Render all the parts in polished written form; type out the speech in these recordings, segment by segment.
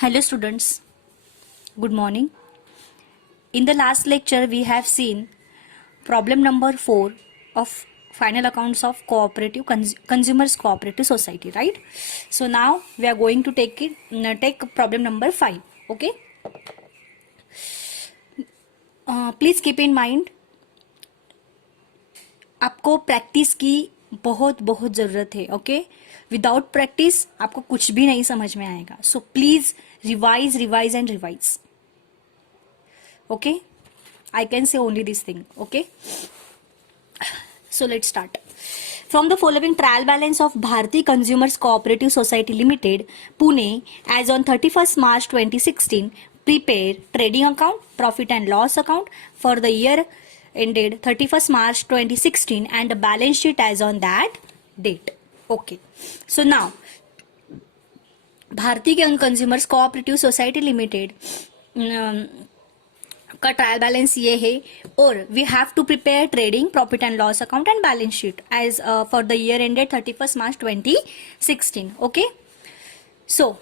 Hello students, good morning. In the last lecture we have seen problem number 4 of final accounts of cooperative consumers cooperative society, right? So now we are going to take problem number 5. Okay, please keep in mind आपको प्रैक्टिस की बहुत बहुत ज़रूरत है. Okay, without practice आपको कुछ भी नहीं समझ में आएगा. So please revise revise and revise. Okay, I can say only this thing. Okay, so let's start. From the following trial balance of Bharti Consumers Cooperative Society Limited, Pune, as on 31st March 2016, prepare trading account, profit and loss account for the year ended 31st March 2016 and the balance sheet as on that date. Okay, so now Bharti Consumers Cooperative Society Limited का trial balance ये है और we have to prepare trading profit and loss account and balance sheet as for the year ended 31st March 2016. Okay, so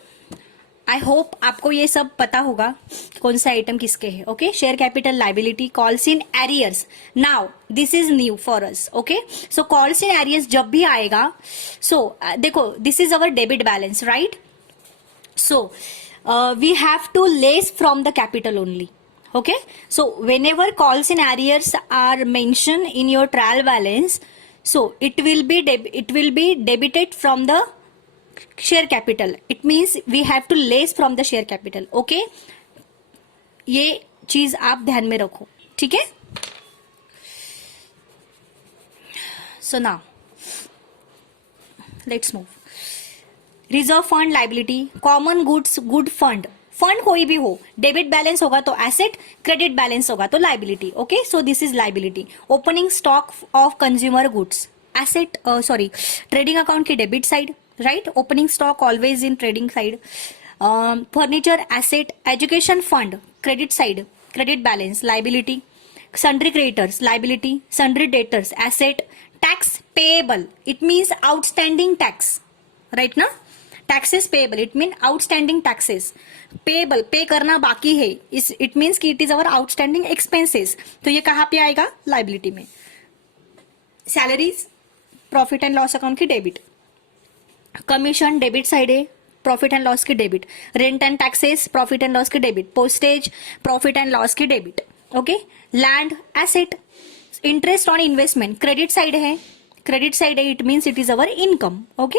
I hope आपको ये सब पता होगा कौन सा आइटम किसके है. Okay, share capital liability, calls in arrears. Now this is new for us. Okay, so calls in arrears जब भी आएगा, सो देखो this is our debit balance, right? So we have to less from the capital only. Okay, so whenever calls in arrears are mentioned in your trial balance, so it will be debited from the share capital. It means we have to less from the share capital. Okay, ये चीज आप ध्यान में रखो, ठीक है? So now let's move. Reserve fund liability, common goods good fund. Fund कोई भी हो, डेबिट बैलेंस होगा तो एसेट, क्रेडिट बैलेंस होगा तो liability. Okay, so this is liability. Opening stock of consumer goods, asset sorry trading account की debit side, right? Opening stock always in trading side. Furniture asset, education fund credit side, credit balance liability. Sundry creditors liability, sundry debtors asset. Tax payable, it means outstanding tax, right ना? Taxes payable, it mean outstanding taxes. Payable, pay करना बाकी है, it means कि it is our outstanding expenses. तो ये कहाँ पे आएगा? लाइबिलिटी में. Salaries profit and loss account की डेबिट. कमीशन डेबिट साइड है, प्रॉफिट एंड लॉस की debit. Rent and taxes profit and loss की debit. Postage profit and loss की debit. Okay, land asset. Interest on investment credit side है, credit side है, it means it is our income. Okay,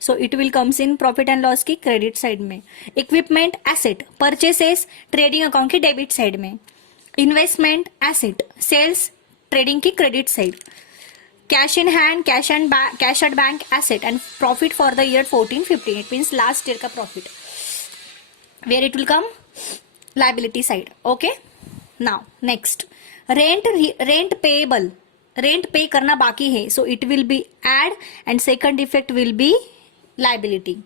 so it will comes in profit and loss की credit side में. Equipment asset, purchases trading account की debit side में. Investment asset, sales trading की credit side. Cash in hand, cash at bank asset and profit for the year 14-15, it means last year का profit, where it will come liability side. Okay, now next rent payable, rent pay करना बाकी है, so it will be add and second effect will be liability.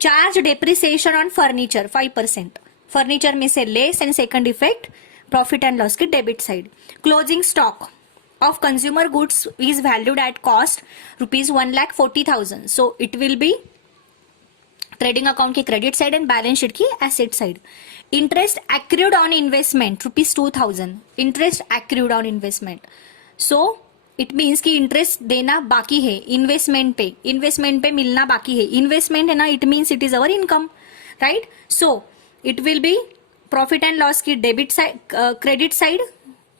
Charge depreciation on furniture 5%, furniture में से less and second effect profit and loss की debit side. Closing stock of consumer goods is valued at cost ₹1,40,000, so it will be trading account की credit side and balance sheet की asset side. Interest accrued on investment ₹2,000, interest accrued on investment. So it means कि interest देना बाकी है इन्वेस्टमेंट पे, इन्वेस्टमेंट पे मिलना बाकी है. इन्वेस्टमेंट है ना, it means it is our income, right? So it will be profit and loss की debit side, credit side.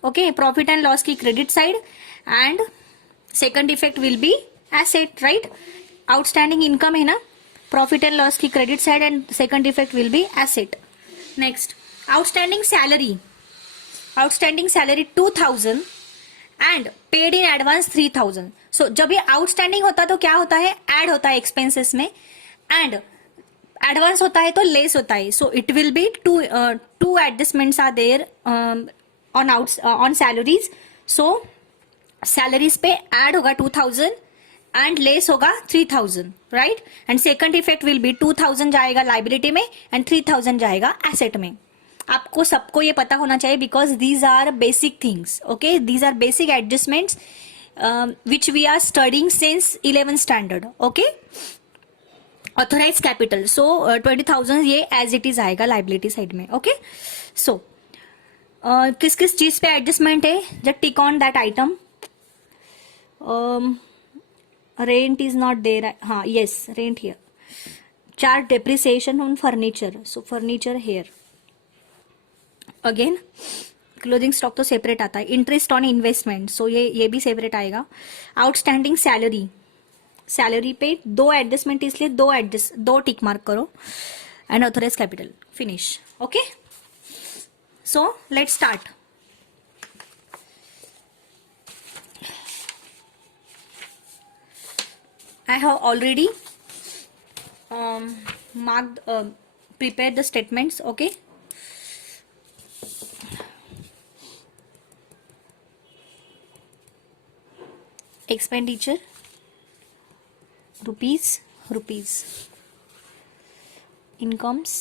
Okay, profit and loss की credit side and second effect will be asset, right? Outstanding income है ना, profit and loss की credit side and second effect will be asset. Next outstanding salary, outstanding salary 2,000 and paid in advance 3,000. So जब ये आउटस्टैंडिंग होता है तो क्या होता है? ऐड होता है एक्सपेंसेस में, एंड एडवांस होता है तो लेस होता है. So it will be two adjustments are there on salaries. So salaries पे ऐड होगा 2,000 एंड लेस होगा 3,000, right? And second effect will be 2,000 जाएगा लाइबिलिटी में एंड 3,000 जाएगा एसेट में. आपको सबको ये पता होना चाहिए because these are basic things. Okay, these are basic adjustments which we are studying since 11th standard. Okay, authorise capital, so 20,000 ये एज इट इज आएगा लाइबिलिटी साइड में. ओके, सो किस किस चीज पे एडजस्टमेंट है, जब tick on that item. Rent is not there. हाँ, yes, rent here. Charge depreciation on furniture, so furniture here. Again closing stock तो सेपरेट आता है. इंटरेस्ट ऑन इन्वेस्टमेंट, सो ये भी सेपरेट आएगा. आउटस्टैंडिंग सैलरी, सैलरी पे दो एडजस्टमेंट, इसलिए दो टिक मार्क करो. And authorise capital, finish. Okay, so let start. I have already marked, prepared the statements. Okay. Expenditure, rupees, rupees. Incomes,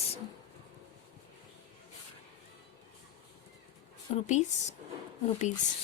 rupees, rupees.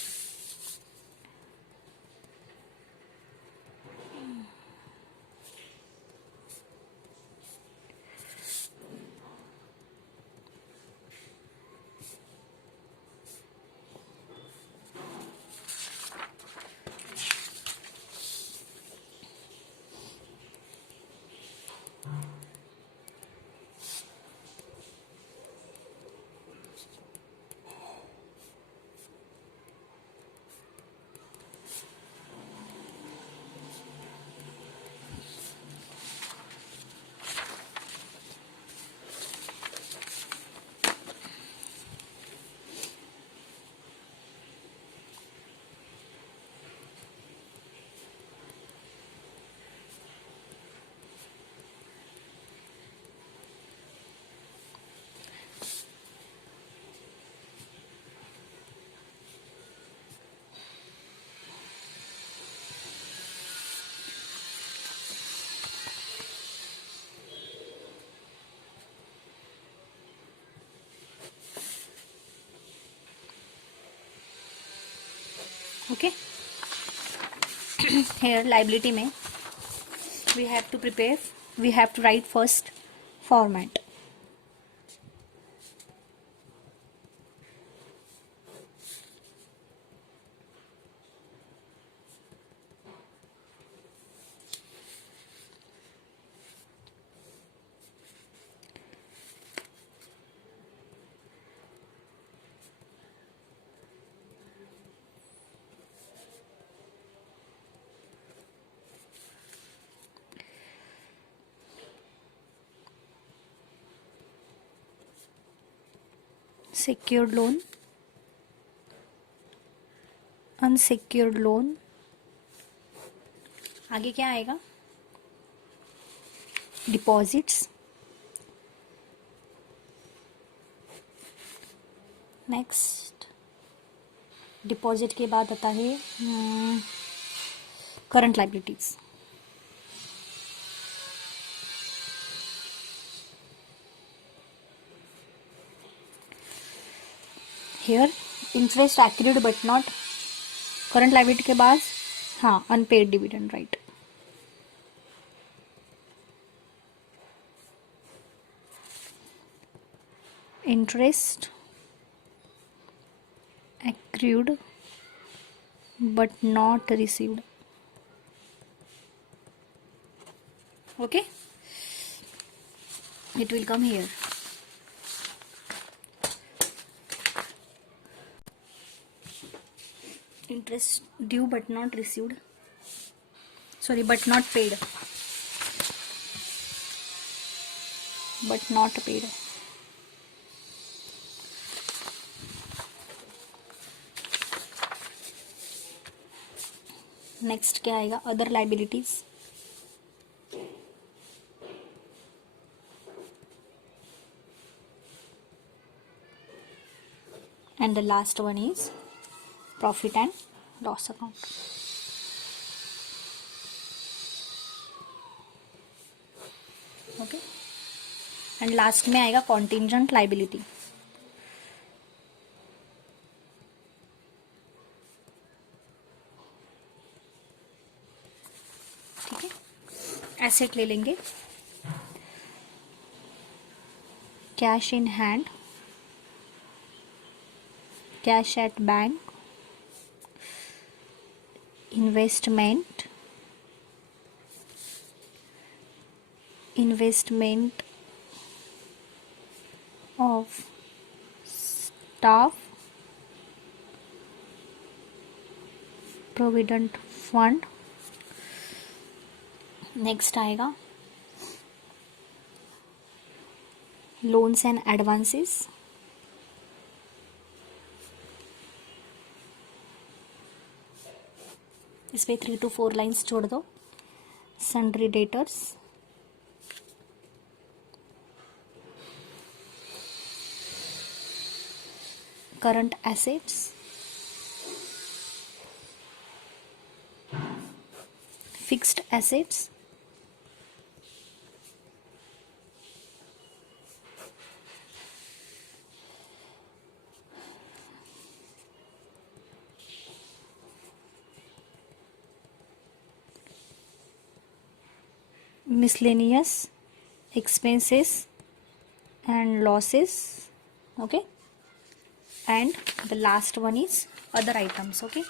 Okay. Here liability में we have to prepare, we have to write first format. Secured loan, unsecured loan. आगे क्या आएगा, deposits. Next deposit के बाद आता है current liabilities. Here interest accrued but not, current liability के बाद हाँ अनपेड डिविडेंड राइट. इंटरेस्ट accrued but not received. Okay, it will come here. Interest due but not received, sorry, but not paid, but not paid. Next क्या आएगा, other liabilities. And the last one is profit and loss account. Okay, and last में आएगा contingent liability. ठीक है, एसेट ले लेंगे. cash in hand, cash at bank, investment, investment of staff, provident fund. Next आएगा loans and advances, इस पे 3 to 4 लाइन्स छोड़ दो. Sundry debtors, current assets, fixed assets, miscellaneous expenses and losses. Okay, and the last one is other items. Okay,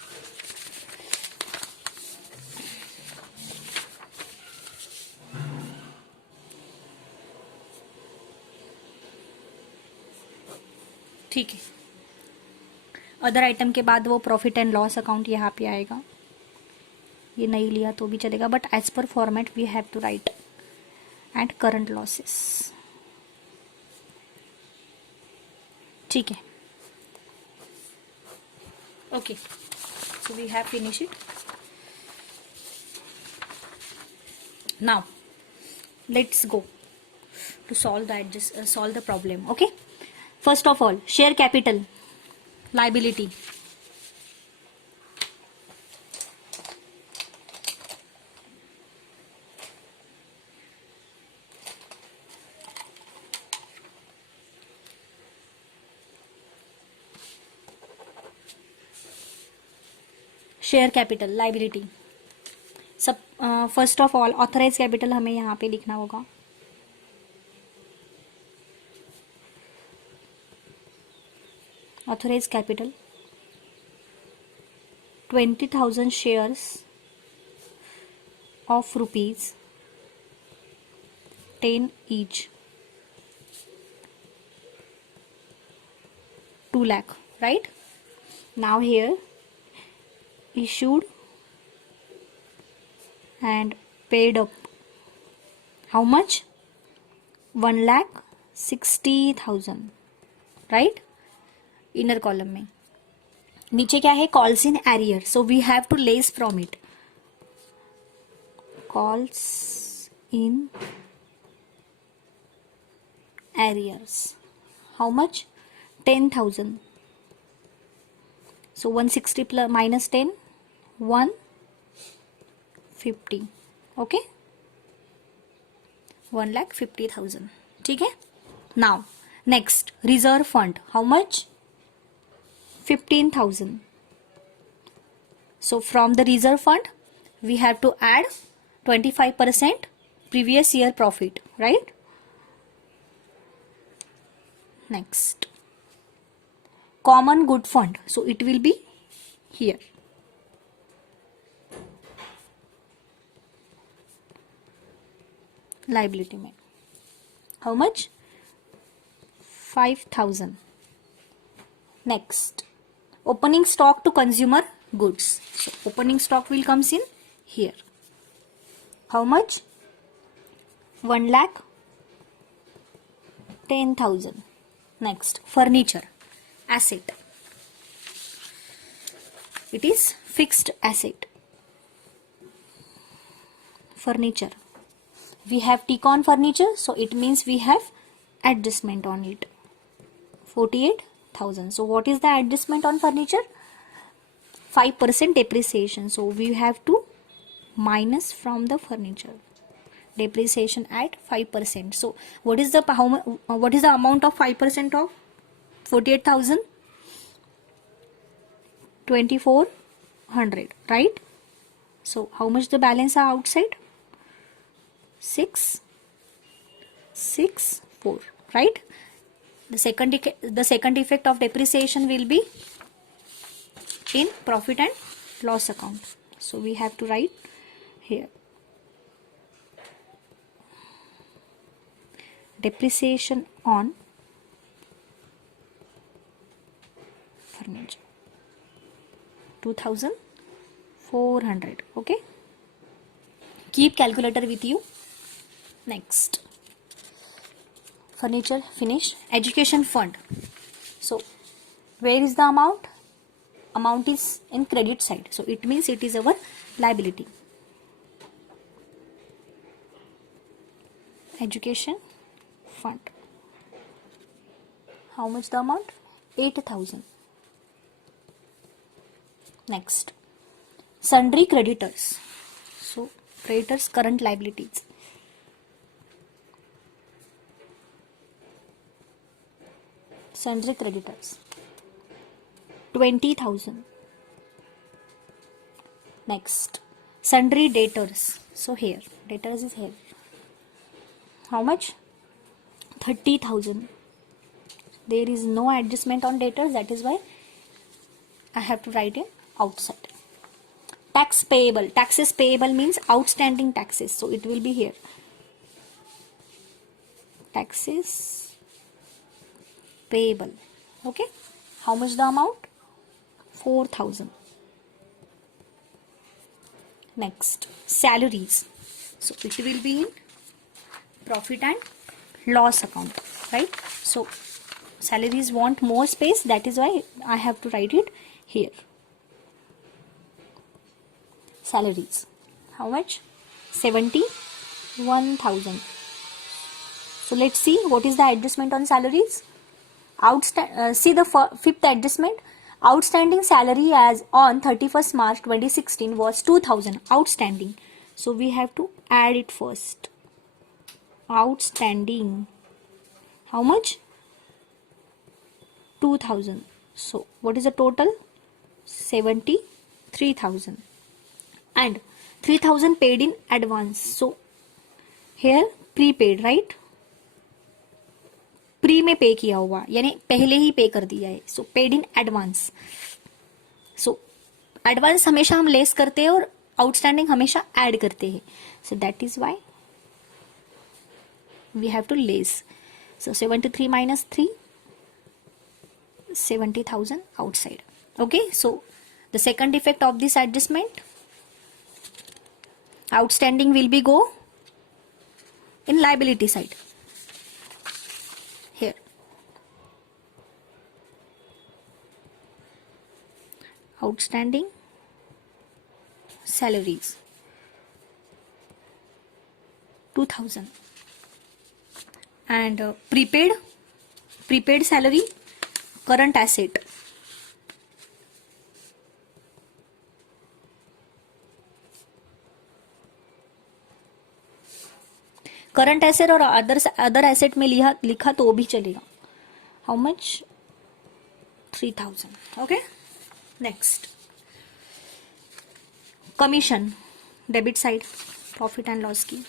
ठीक है. Other item के बाद वो प्रॉफिट एंड लॉस अकाउंट यहाँ पे आएगा. ये नहीं लिया तो भी चलेगा, but as per format we have to write. And current losses. ठीक है. Okay, so we have finish it. Now let's go to solve the problem. Okay, first of all, share capital liability. Share capital liability. सब first of all authorise capital हमें यहाँ पे लिखना होगा. Authorise capital 20,000 shares of rupees 10 each, 2 lakh, right? Now here issued and paid up how much? 1,60,000, right? Inner column में. नीचे क्या है? Calls in arrear, so we have to less from it. Calls in arrears how much? 10,000. So 160 plus minus 10, 150. Okay, 1,50,000. ठीक है. Now next, reserve fund how much? 15,000. So from the reserve fund we have to add 25% previous year profit, right? Next, common good fund, so it will be here. Liability में how much? 5,000. Next, opening stock to consumer goods, so opening stock will comes in here. How much? 1,10,000. Next, furniture asset, it is fixed asset. Furniture, we have Ticon furniture, so it means we have adjustment on it. 48,000. So what is the adjustment on furniture? 5% depreciation, so we have to minus from the furniture depreciation at 5%. So what is the amount of 5% of 48,000? 2,400, right? So how much the balance are outside? 664, right? The second effect of depreciation will be in profit and loss account. So we have to write here depreciation on furniture 2400. Okay, keep calculator with you. Next, furniture finish. Education fund. So where is the amount? Amount is in credit side, so it means it is our liability. Education fund. How much the amount? 8,000. Next, sundry creditors. So creditors current liabilities. Sundry creditors 20,000. Next, sundry debtors. So here debtors is here. How much? 30,000. There is no adjustment on debtors, that is why I have to write it outside. Tax payable. Taxes payable means outstanding taxes, so it will be here. Taxes payable. Okay, how much the amount? 4,000. Next, salaries. So it will be in profit and loss account, right? So salaries want more space, that is why I have to write it here. Salaries. How much? 71,000. So let's see what is the adjustment on salaries. See the fifth adjustment. Outstanding salary as on 31st March 2016 was 2,000 outstanding. So we have to add it first. Outstanding. How much? 2,000. So what is the total? 73,000. And 3,000 paid in advance. So here prepaid, right? Pre में पे किया हुआ, यानी पहले ही पे कर दिया है. So paid in advance. So advance हमेशा हम लेस करते हैं और आउटस्टैंडिंग हमेशा ऐड करते हैं. So that is why we have to less. So 73 minus 3, 70,000 outside. Okay, so the second effect of this adjustment, outstanding will be go in liability side. Here outstanding salaries 2,000 and prepaid salary current asset. Current asset और other asset में लिखा तो भी चलेगा. How much? 3,000. Okay, next commission debit side profit and loss की.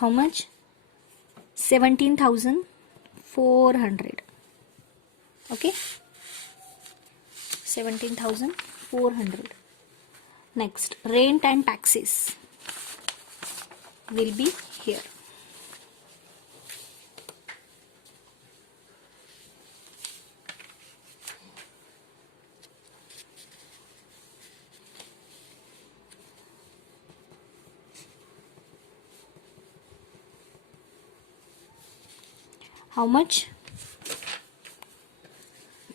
How much? 17,400. Okay, 17,400. Next, rent and taxes will be here. How much?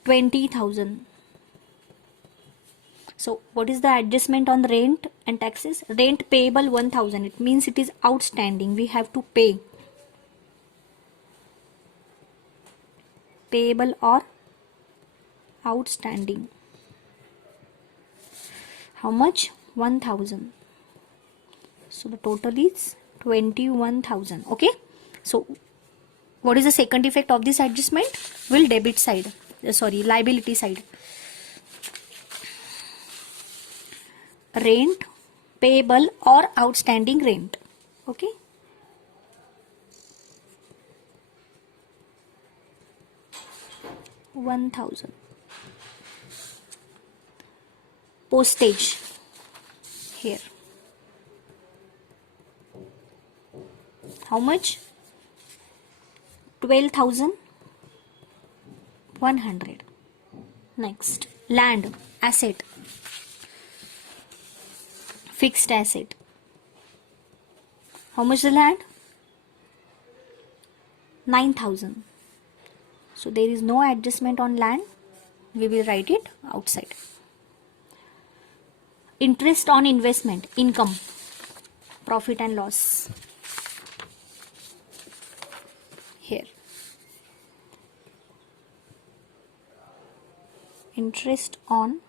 20,000. So what is the adjustment on the rent and taxes? Rent payable 1,000. It means it is outstanding. We have to pay. Payable or outstanding. How much? 1,000. So the total is 21,000. Okay. So what is the second effect of this adjustment? Will debit side. Sorry, liability side. rent payable or outstanding rent. Okay, $1,000. Postage here. How much? 12,100. Next, land, asset, fixed asset. How much the land? 9,000. So there is no adjustment on land. We will write it outside. Interest on investment, income, profit and loss. Here. Interest on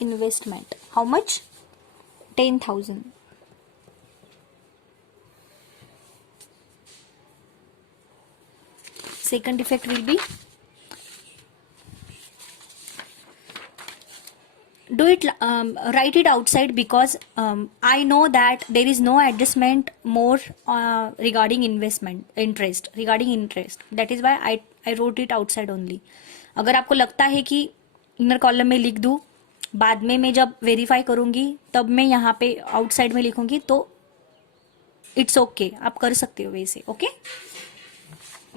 investment. How much? 10,000. Second effect will be, write it outside, because I know that there is no adjustment more regarding interest. That is why I wrote it outside only. अगर आपको लगता है कि inner column में लिख दूँ, बाद में मैं जब वेरीफाई करूँगी तब मैं यहाँ पे आउटसाइड में लिखूँगी, तो इट्स ओके, आप कर सकते हो वैसे. ओके,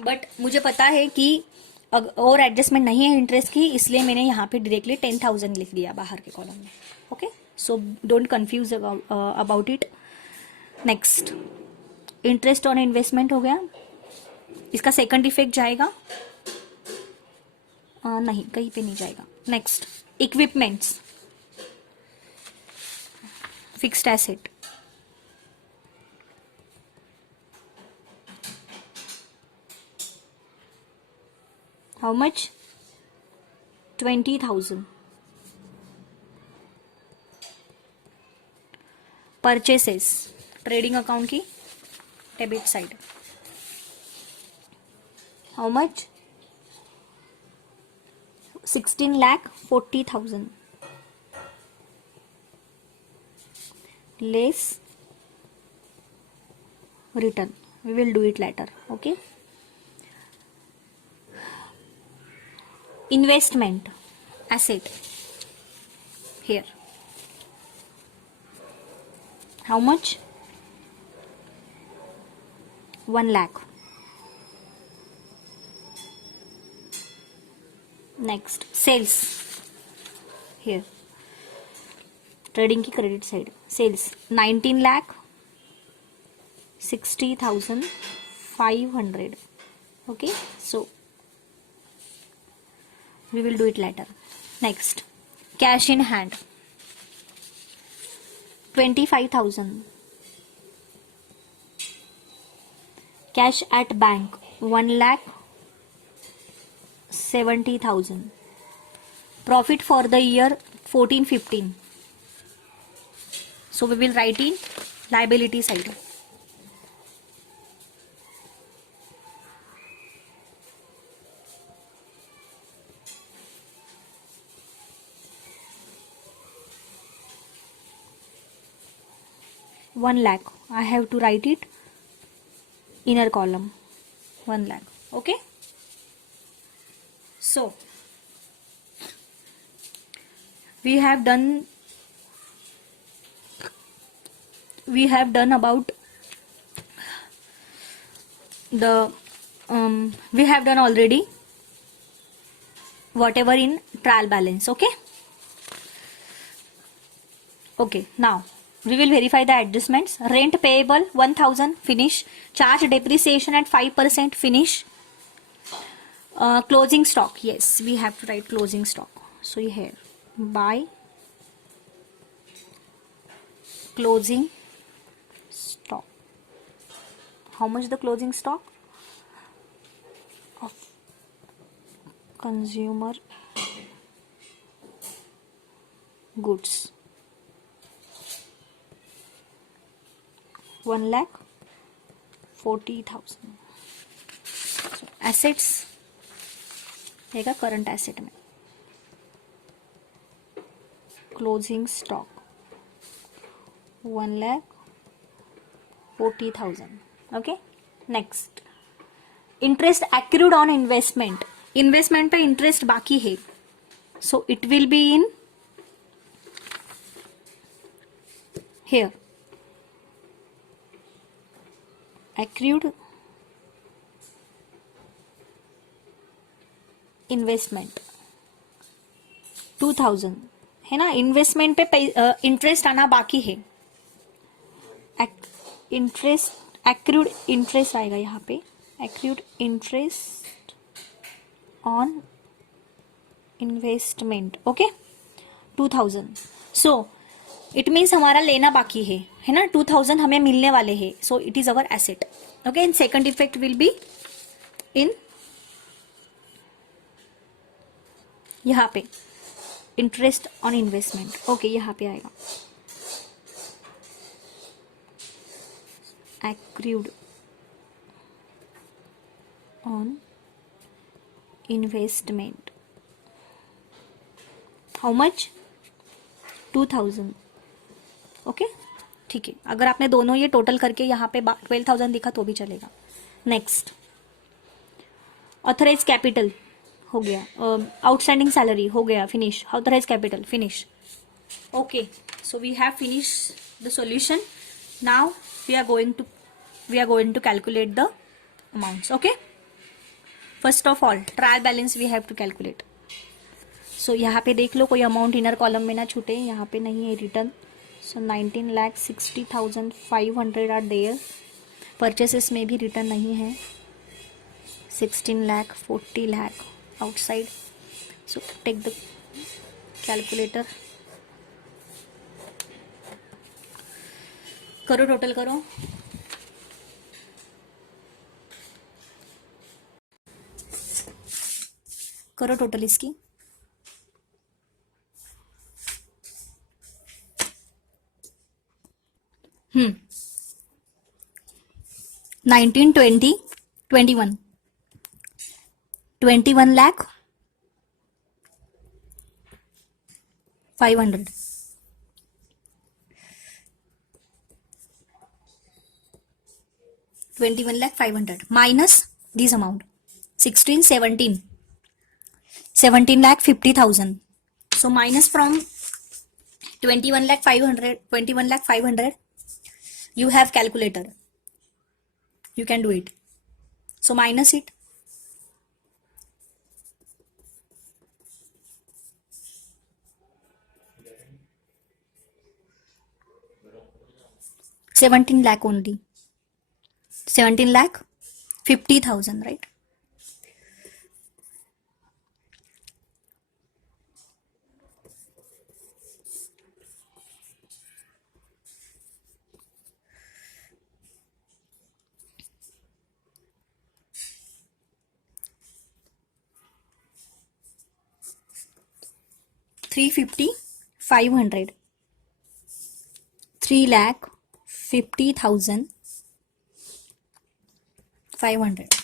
बट मुझे पता है कि और एडजस्टमेंट नहीं है इंटरेस्ट की, इसलिए मैंने यहाँ पे डायरेक्टली 10,000 लिख दिया बाहर के कॉलम में. Okay, so don't confuse about it. Next, interest on investment हो गया. इसका सेकंड इफेक्ट जाएगा नहीं, कहीं पे नहीं जाएगा. Next, equipments, fixed asset. How much? 20,000. Purchases, trading account की debit side. How much? 16,40,000. Less return. We will do it later. Okay. Investment asset here. How much? 1 lakh. Next, sales here. Trading की credit side. Sales 19 lakh 60,500. Okay, so we will do it later. Next, cash in hand 25,000. Cash at bank 1,70,000. Profit for the year 14-15. So we will write in liability side. $1 lakh. I have to write it inner column. 1 lakh. Okay. So we have done about the we have done already whatever in trial balance. Okay. Okay, now we will verify the adjustments. Rent payable 1,000, finish. Charge depreciation at 5%, finish. Closing stock, yes, we have to write closing stock. So here, buy closing stock. How much the closing stock of consumer goods? 1,40,000. So assets रहेगा current asset में. closing stock 1,40,000. Okay, next interest accrued on investment. Investment पे इंटरेस्ट बाकी है, so it will be in here accrued investment 2000 है ना. इन्वेस्टमेंट पे इंटरेस्ट आना बाकी है. इंटरेस्ट एक्रूड इंटरेस्ट आएगा यहाँ पे. Accrued interest on investment. Okay 2000. So it means हमारा लेना बाकी है ना. 2000 हमें मिलने वाले हैं, so it is our asset. Okay, in second effect will be इन यहाँ पे इंटरेस्ट ऑन इन्वेस्टमेंट. ओके, यहाँ पे आएगा accrued on investment. How much? 2000. ओके, ठीक है. अगर आपने दोनों ये टोटल करके यहाँ पे 12,000 दिखा तो भी चलेगा. नेक्स्ट ऑथराइज कैपिटल हो गया. आउटस्टैंडिंग सैलरी हो गया. Finish. Authorise capital finish. Okay, so we have finish the solution. Now we are going to calculate the amounts. Okay, first of all trial balance we have to calculate. So यहाँ पे देख लो कोई amount inner column में ना छूटे. यहाँ पे नहीं है return. So 19,60,500 are there. Purchases में भी रिटर्न नहीं है. 16 lakh, 40 lakh outside. So take the calculator. करो, टोटल करो. करो टोटल इसकी. हम्म 19, 20, 21, 21 lakh 500. 21 lakh 500 minus this amount 16, 17 lakh 50,000. So minus from 21 lakh 500 you have calculator, you can do it. So minus it. $17 lakh only. 17 lakh 50,000, right? $350,500. 3,50,500.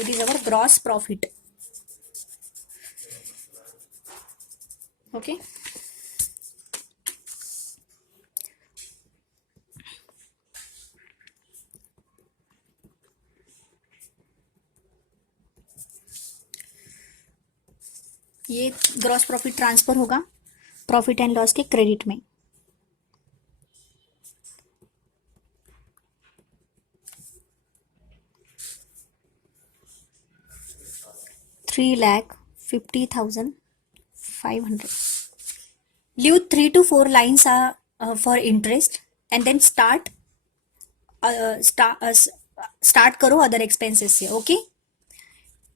It is our gross profit. Okay. ये gross profit transfer होगा profit and loss के क्रेडिट में. $3,50,500. Leave 3 to 4 lines for interest and then start करो other expenses से. ओके,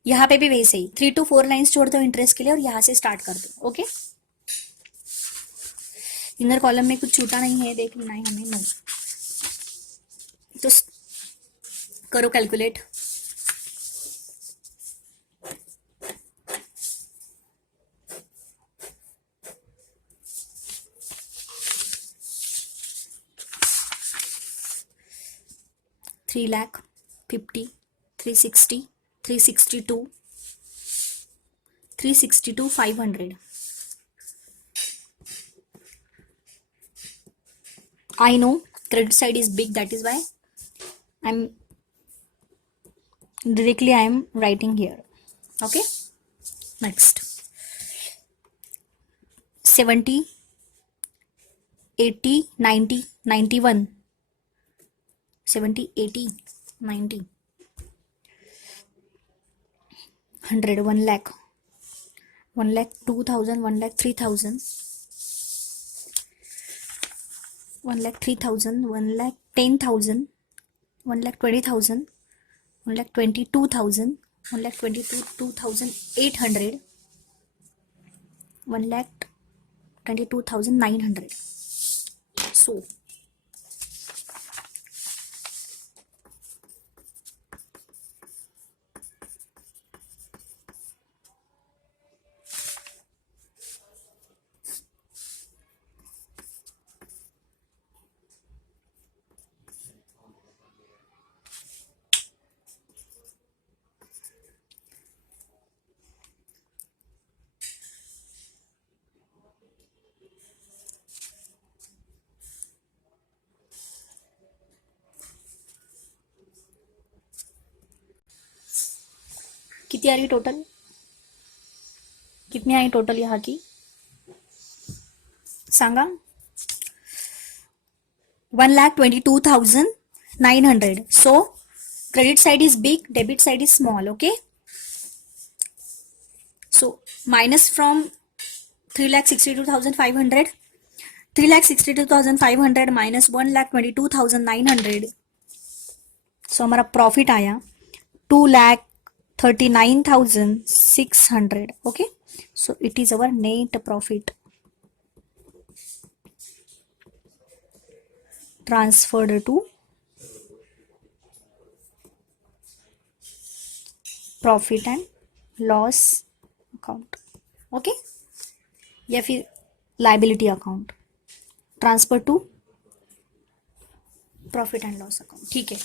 यहाँ पे भी वैसे ही 3 to 4 लाइन्स छोड़ दो इंटरेस्ट के लिए और यहाँ से स्टार्ट कर दो. ओके, इनर कॉलम में कुछ छूटा नहीं है, देख लेना है हमें. नो, तो करो कैलकुलेट. $3,50,000, 360, 362, 362,500. I know credit side is big, that is why I'm writing here. Okay, next 70, 80, 90, 91, 70, 80, 90, 100, 1 lakh, 1 lakh 2,000, 1 lakh 3,000, 1 lakh 3,000, 1 lakh 10,000, 1 lakh 20,000, 1 lakh 22,000, 1 lakh 22,800, 1 lakh 22,900. So कितनी आ रही टोटल, कितनी आई टोटल यहाँ की सांगा? 1,22,900. So credit side is big, debit side is small. Okay, so minus from 3,62,500, 3,62,500 minus 1,22,900. so हमारा प्रॉफिट आया 2,39,600. okay, so it is our net profit transferred to profit and loss account. okay, या फिर liability account transfer to profit and loss account. ठीक है,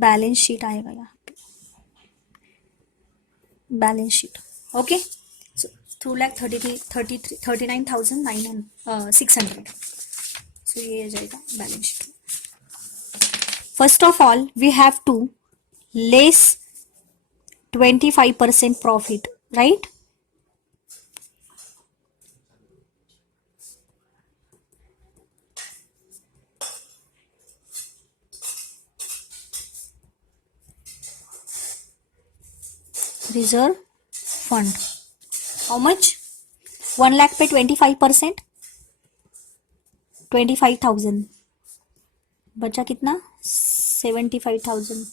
balance sheet आएगा यहाँ पे, balance sheet. Okay, so 2,39,600. So ये आ जाएगा balance sheet. First of all we have to less 25% profit, right? Reserve fund how much? 1 lakh पे 25%, 25,000 बचा कितना? 75,000.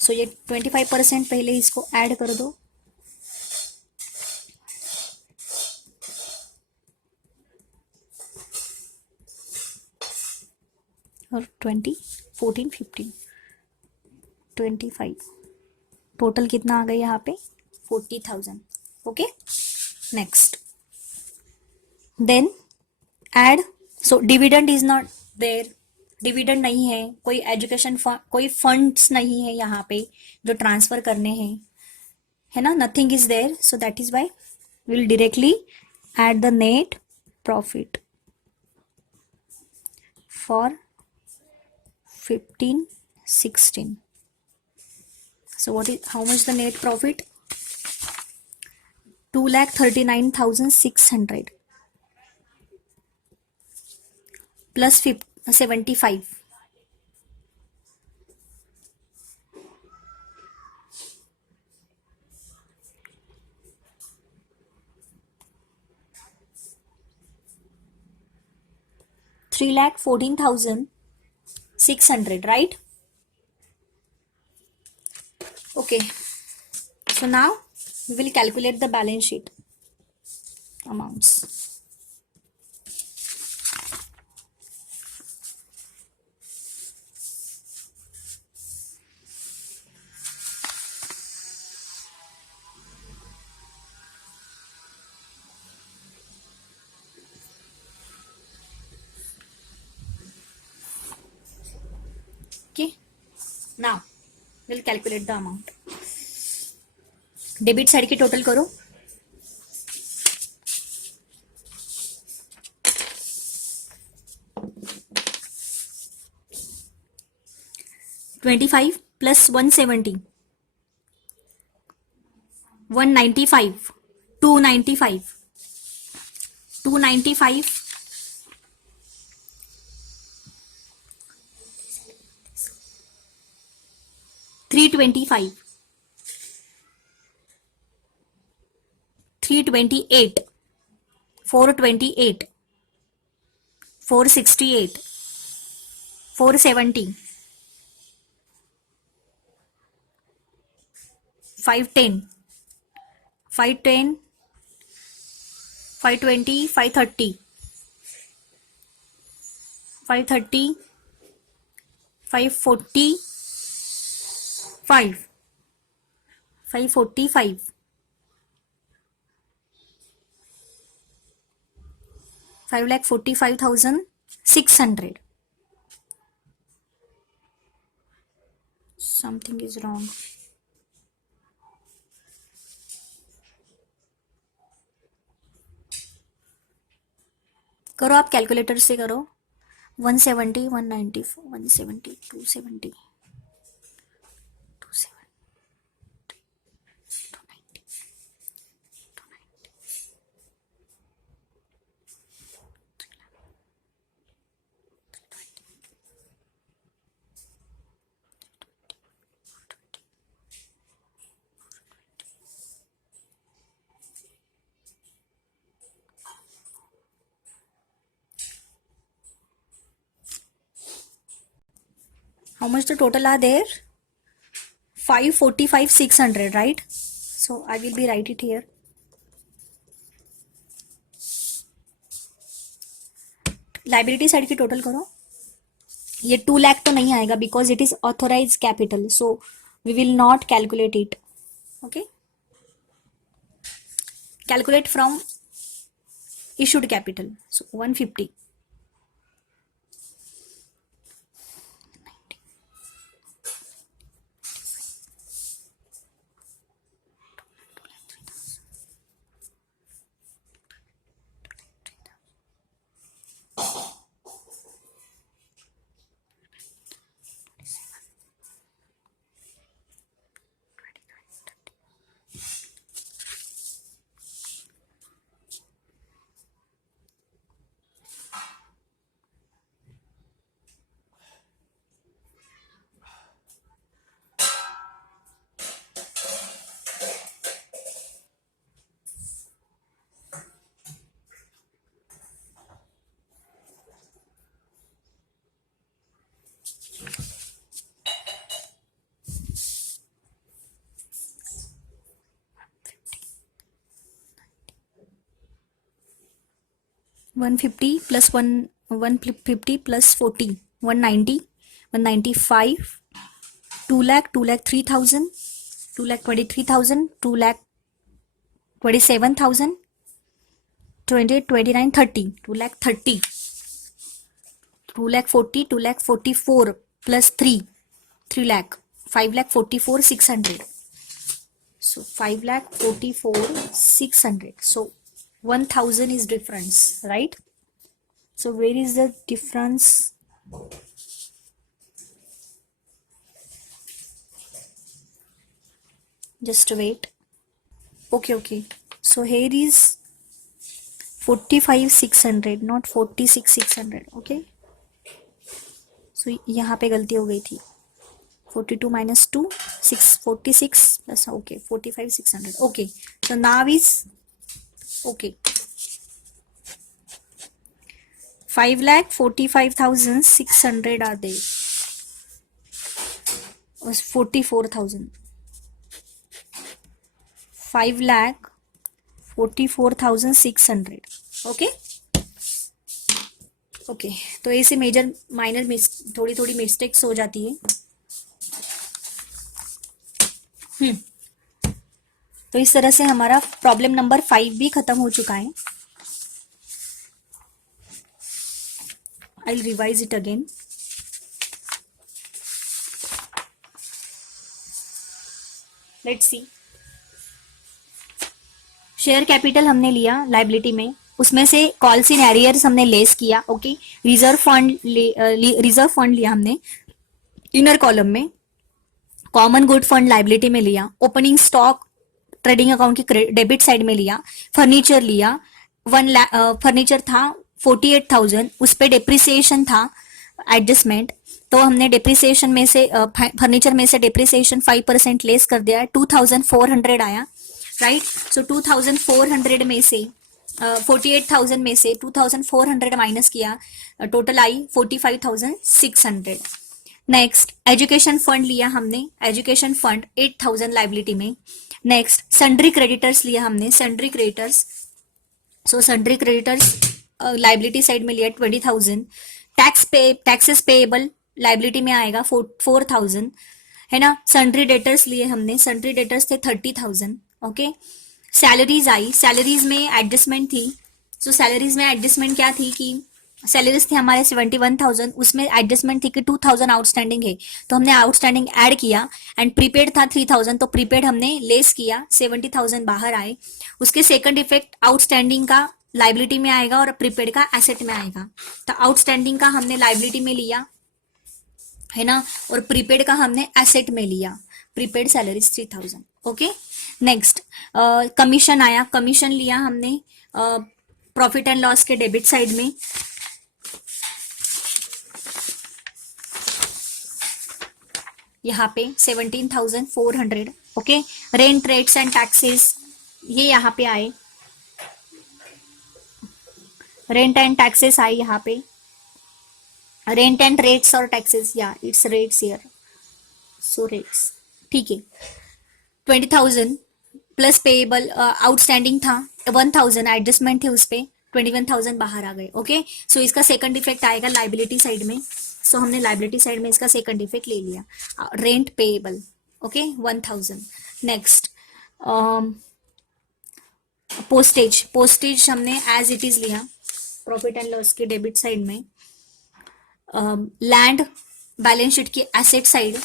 सो ये 25% पहले इसको ऐड कर दो. और 20, 14, 15, 25, टोटल कितना आ गया यहाँ पे? 40,000. Okay, next then add. So dividend is not there, dividend नहीं है, कोई एजुकेशन कोई फंड्स नहीं है यहाँ पे जो ट्रांसफर करने हैं, है ना? Nothing is there. So that is why will directly add the net profit for 15, 16. So what is, how much the net profit? 2,39,600 plus 75. $3,14,600, right? Okay, so now we will calculate the balance sheet amounts. Okay, now we'll calculate the amount. Debit side की total करो. 25 plus 170, 195, 295, 295, 325, 328, 428, 468, 470, 510, 510, 520, 530, 530, 545, 545, 5,45,600. Something is wrong. करो आप कैलकुलेटर से करो. 170, 190, 170, 270, 270, 290, 290. How much the total are there? 545, 600, right? So I will be write it here. Liability side की total करो. ये 2 लाख तो नहीं आएगा because it is authorise capital, so we will not calculate it. Okay, calculate from issued capital. So 150, 150 plus 150 plus 40, 190, 195, 2 lakh, 2 lakh 3,000, 2 lakh 23,000, 2 lakh 27,000, 28, 29, 30, 2 lakh 30, 2 lakh 40, 2 lakh 44 plus 3, 3 lakh, 5 lakh 44, 600. So 5 lakh 44, 600. So 1,000 is difference, right? So where is the difference? Just wait. Okay. So here is 45, 600, not 46, 600. Okay. So यहाँ पे गलती हो गई थी. 42 minus 2, 46 plus, okay, 45, 600. Okay. So now is okay. 5,45,600 are there. Was 44,000. 5,44,600. Okay. Okay तो ऐसे major minor थोड़ी थोड़ी मिस्टेक्स हो जाती है. तो इस तरह से हमारा प्रॉब्लम नंबर 5 भी खत्म हो चुका है. I will revise it again. Let's see. Share capital हमने लिया लाइबिलिटी में, उसमें से कॉल्स इन एरियर्स हमने लेस किया. ओके, रिजर्व फंड लिया हमने. इनर कॉलम में कॉमन गुड फंड लाइबिलिटी में लिया, ओपनिंग स्टॉक ट्रेडिंग अकाउंट की डेबिट साइड में लिया, फर्नीचर लिया, 1 लाख फर्नीचर था 48,000, उस पर डेप्रिसिएशन था एडजस्टमेंट, तो हमने डेप्रिसिएशन में से फर्नीचर में से डेप्रिसिएशन 5% लेस कर दिया, 2,400 आया, राइट। सो 2,400 में से 48,000 में से 2,400 माइनस किया, total I 45,600। Next education fund लिया हमने, एजुकेशन फंड 8,000 लाइबिलिटी में। नेक्स्ट सन्ड्री क्रेडिटर्स लिया हमने, सन्ड्री क्रेडिटर्स, सो सन्ड्री क्रेडिटर्स लाइबिलिटी साइड में लिया 20,000। टैक्सेस पेएबल लाइबिलिटी में आएगा 4,000, है ना। सन्ड्री डेटर्स लिए हमने, सन्ड्री डेटर्स थे 30,000, ओके। सैलरीज आई, सैलरीज में एडजस्टमेंट थी, सो सैलरीज में एडजस्टमेंट क्या थी कि सैलरीज थे हमारे 71,000, उसमें एडजस्टमेंट थी कि 2,000 आउटस्टैंडिंग है, तो हमने आउटस्टैंडिंग ऐड किया, एंड प्रीपेड था 3,000, तो प्रीपेड हमने लेस किया, 70,000 बाहर आए। उसके सेकंड इफेक्ट आउटस्टैंडिंग का लाइबिलिटी में आएगा और प्रीपेड का एसेट में आएगा। तो आउटस्टैंडिंग का हमने लाइबिलिटी में लिया, है ना, और प्रीपेड का हमने एसेट में लिया, prepaid salaries 3,000, okay. Next commission आया, कमीशन लिया हमने प्रॉफिट एंड लॉस के डेबिट साइड में, यहाँ पे 17,400, okay. Rent rates and taxes ये यहाँ पे आए, रेंट एंड टैक्सेस आए यहाँ पे, रेंट एंड रेट्स और टैक्सेस, या इट्स रेट्स हियर, सो रेट्स, ठीक है। 20,000 प्लस पेएबल आउटस्टैंडिंग था 1,000, एडजस्टमेंट थे उस पे 21,000 बाहर आ गए, ओके। सो इसका सेकंड इफेक्ट आएगा लाइबिलिटी साइड में, सो हमने लाइबिलिटी साइड में इसका सेकंड इफेक्ट ले लिया, rent payable, okay 1,000। Next postage, postage हमने एज इट इज लिया प्रॉफिट एंड लॉस के डेबिट साइड में। लैंड बैलेंस शीट की asset side,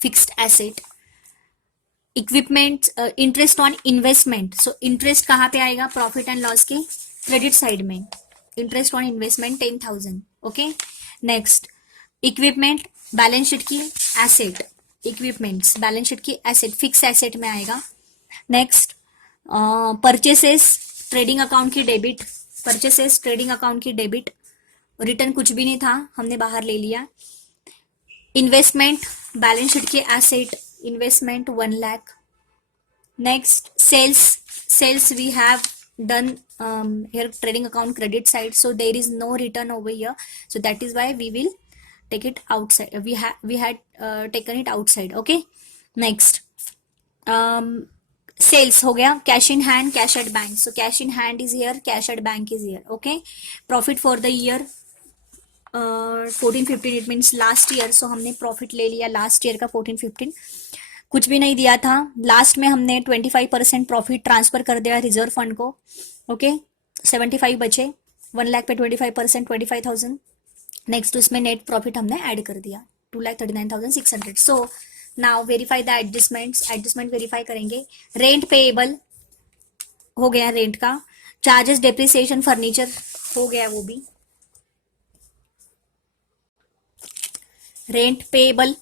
fixed asset. Equipment, interest on investment, so interest कहाँ पे आएगा, प्रॉफिट एंड लॉस के क्रेडिट साइड में, interest on investment 10,000, okay. Next equipment balance sheet की asset, equipments balance sheet की asset, fix asset में आएगा। नेक्स्ट परचेसेस ट्रेडिंग अकाउंट की डेबिट, परचेसेस ट्रेडिंग अकाउंट की डेबिट, रिटर्न कुछ भी नहीं था, हमने बाहर ले लिया। इन्वेस्टमेंट बैलेंस शीट की asset, investment 1 lakh. Next sales, sales we have done here trading account credit side, so there is no return over here, so that is why we will take it outside, we had taken it outside, okay। next sales हो गया, cash in hand, cash at bank, so cash in hand is here, cash at bank is here, okay. Profit for the year 14-15, it means last year, so हमने profit ले लिया last year का 14-15, कुछ भी नहीं दिया था, लास्ट में हमने 25% प्रॉफिट ट्रांसफर कर दिया रिजर्व फंड को, ओके। 75 बचे, 1 लाख पे 25%, 25,000। नेक्स्ट उसमें नेट प्रॉफिट हमने ऐड कर दिया 2,39,600। So now verify the adjustments, adjustment verify करेंगे। रेंट पेएबल हो गया, रेंट का। चार्जेस डेप्रिसिएशन फर्नीचर हो गया वो भी। रेंट पेएबल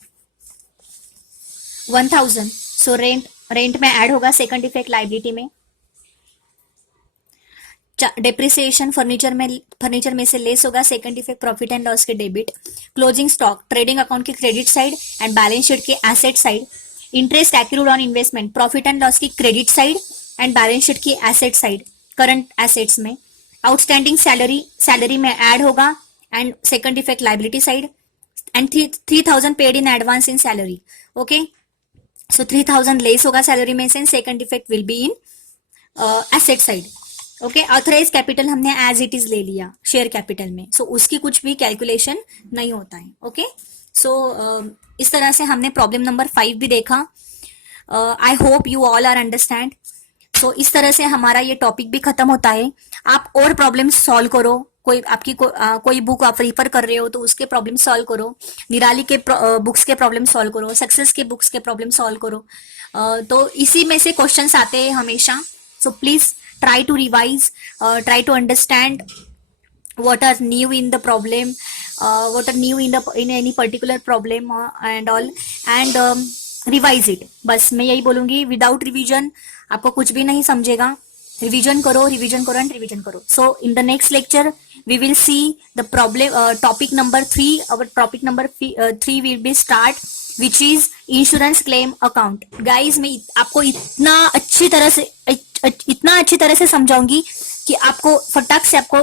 1,000, सो रेंट में ऐड होगा, सेकंड इफेक्ट लाइबिलिटी में। डेप्रिसिएशन फर्नीचर में से लेस होगा, second effect profit and loss के debit. Closing stock trading account की credit side and balance sheet के asset side. Interest accrued on investment profit and loss की credit side and balance sheet की asset side, current assets में। Outstanding salary में add होगा and second effect liability side, and 3,000 paid in advance in salary, okay. So 3,000 less होगा salary में से, second effect will be in asset side, okay. Authorise capital हमने as it is ले लिया share capital में, सो उसकी कुछ भी कैलकुलेशन नहीं होता है, ओके। सो इस तरह से हमने प्रॉब्लम नंबर 5 भी देखा। I hope you all are understand. So इस तरह से हमारा ये टॉपिक भी खत्म होता है। आप और प्रॉब्लम सॉल्व करो, कोई आपकी कोई बुक आप रेफर कर रहे हो तो उसके प्रॉब्लम सॉल्व करो, निराली के बुक्स के प्रॉब्लम सॉल्व करो, सक्सेस के बुक्स के प्रॉब्लम सॉल्व करो। तो इसी में से क्वेश्चंस आते हैं हमेशा। So please try to revise, try to understand what are new in the problem, what are new in any particular problem and all, and revise it. बस मैं यही बोलूंगी, विदाउट रिवीजन आपको कुछ भी नहीं समझेगा. रिवीजन करो, रिवीजन करो एंड रिवीजन करो. So in the next lecture we will see the problem topic number 3. Our topic number 3 will be start, which is insurance claim account. Guys, मैं आपको इतना अच्छी तरह से समझाऊंगी कि आपको फटाक से आपको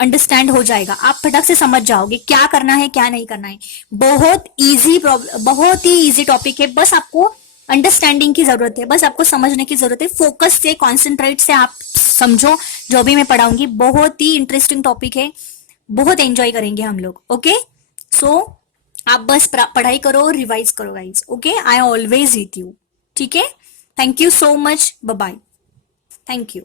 अंडरस्टैंड हो जाएगा. आप फटाक से समझ जाओगे क्या करना है क्या नहीं करना है. बहुत इजी प्रॉब्लम, बहुत ही इजी टॉपिक है. बस आपको अंडरस्टैंडिंग की जरूरत है, बस आपको समझने की जरूरत है. फोकस से, कॉन्सेंट्रेट से आप समझो जो भी मैं पढ़ाऊंगी. बहुत ही इंटरेस्टिंग टॉपिक है, बहुत एंजॉय करेंगे हम लोग. ओके, सो आप बस पढ़ाई करो, रिवाइज करो guys. Okay, I always with you. ठीक है, thank you so much, bye bye, thank you.